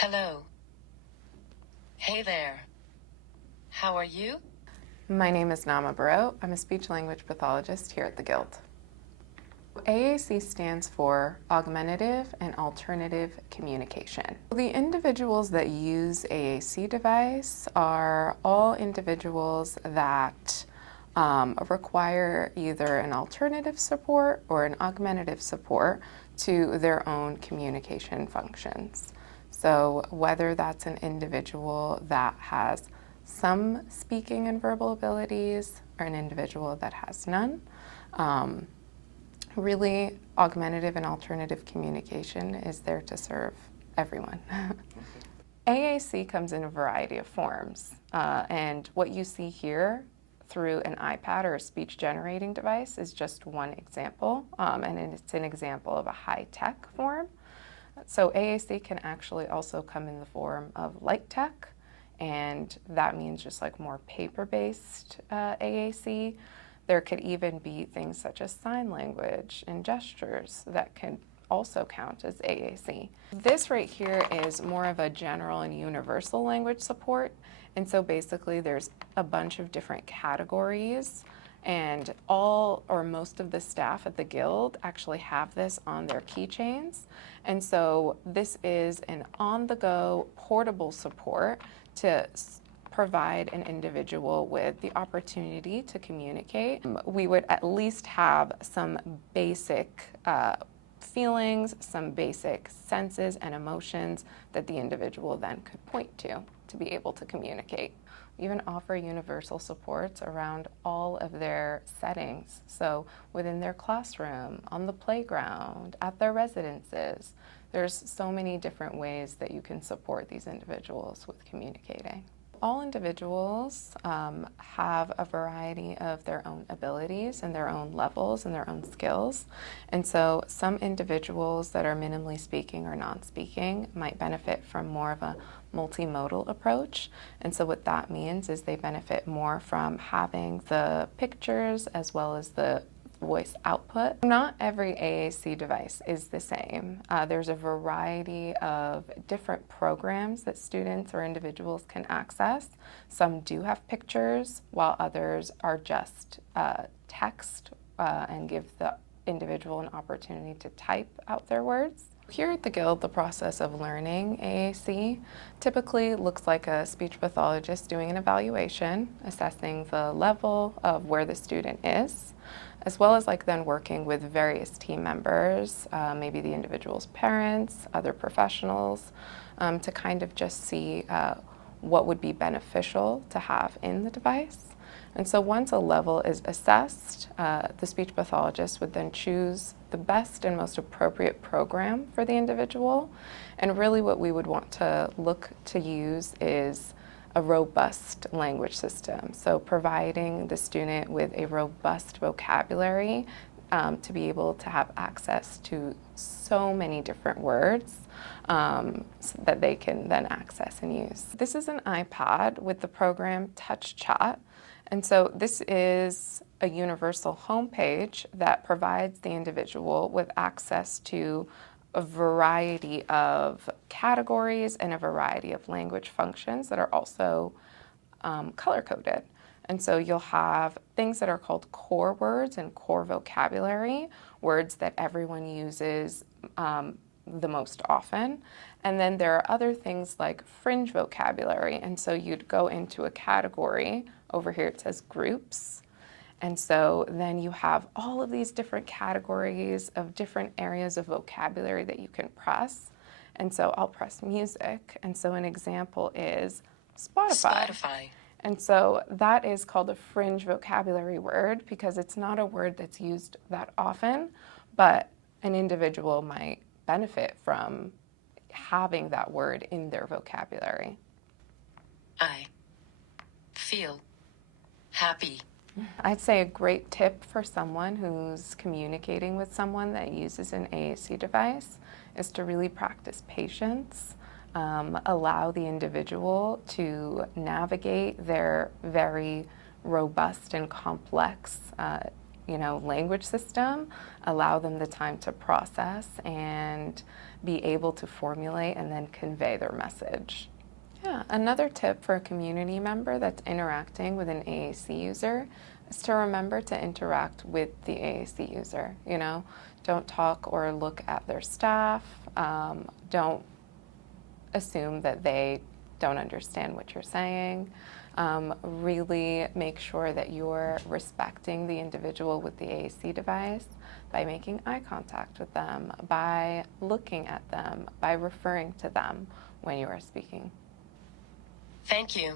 Hello. Hey there. How are you? My name is Neaama Bourote. I'm a speech-language pathologist here at the Guild. AAC stands for Augmentative and Alternative Communication. The individuals that use AAC device are all individuals that require either an alternative support or an augmentative support to their own communication functions. So whether that's an individual that has some speaking and verbal abilities or an individual that has none, really, augmentative and alternative communication is there to serve everyone. AAC comes in a variety of forms, and what you see here through an iPad or a speech generating device is just one example, and it's an example of a high-tech form. So AAC can actually also come in the form of Lite-tech, and that means just like more paper-based AAC. There could even be things such as sign language and gestures that can also count as AAC. This right here is more of a general and universal language support. And so basically there's a bunch of different categories, and all or most of the staff at the Guild actually have this on their keychains. And so this is an on-the-go portable support to provide an individual with the opportunity to communicate. We would at least have some basic feelings, some basic senses and emotions that the individual then could point to be able to communicate. We even offer universal supports around all of their settings. So within their classroom, on the playground, at their residences, there's so many different ways that you can support these individuals with communicating. All individuals have a variety of their own abilities and their own levels and their own skills. And so some individuals that are minimally speaking or non-speaking might benefit from more of a multimodal approach. And so what that means is they benefit more from having the pictures as well as the voice output. Not every AAC device is the same. There's a variety of different programs that students or individuals can access. Some do have pictures, while others are just text and give the individual an opportunity to type out their words. Here at the Guild, the process of learning AAC typically looks like a speech pathologist doing an evaluation, assessing the level of where the student is, as well as then working with various team members, maybe the individual's parents, other professionals, to kind of just see what would be beneficial to have in the device. And so once a level is assessed, the speech pathologist would then choose the best and most appropriate program for the individual. And really what we would want to look to use is a robust language system. So providing the student with a robust vocabulary to be able to have access to so many different words so that they can then access and use. This is an iPad with the program Touch Chat. And so this is a universal homepage that provides the individual with access to a variety of categories and a variety of language functions that are also color-coded. And so you'll have things that are called core words and core vocabulary, words that everyone uses the most often. And then there are other things like fringe vocabulary. And so you'd go into a category. Over here it says groups. And so then you have all of these different categories of different areas of vocabulary that you can press. And so I'll press music. And so an example is Spotify. And so that is called a fringe vocabulary word because it's not a word that's used that often, but an individual might benefit from having that word in their vocabulary. I feel happy. I'd say a great tip for someone who's communicating with someone that uses an AAC device is to really practice patience, allow the individual to navigate their very robust and complex language system, allow them the time to process and be able to formulate and then convey their message. Yeah, another tip for a community member that's interacting with an AAC user is to remember to interact with the AAC user. You know, don't talk or look at their staff. Don't assume that they don't understand what you're saying. Really make sure that you're respecting the individual with the AAC device by making eye contact with them, by looking at them, by referring to them when you are speaking. Thank you.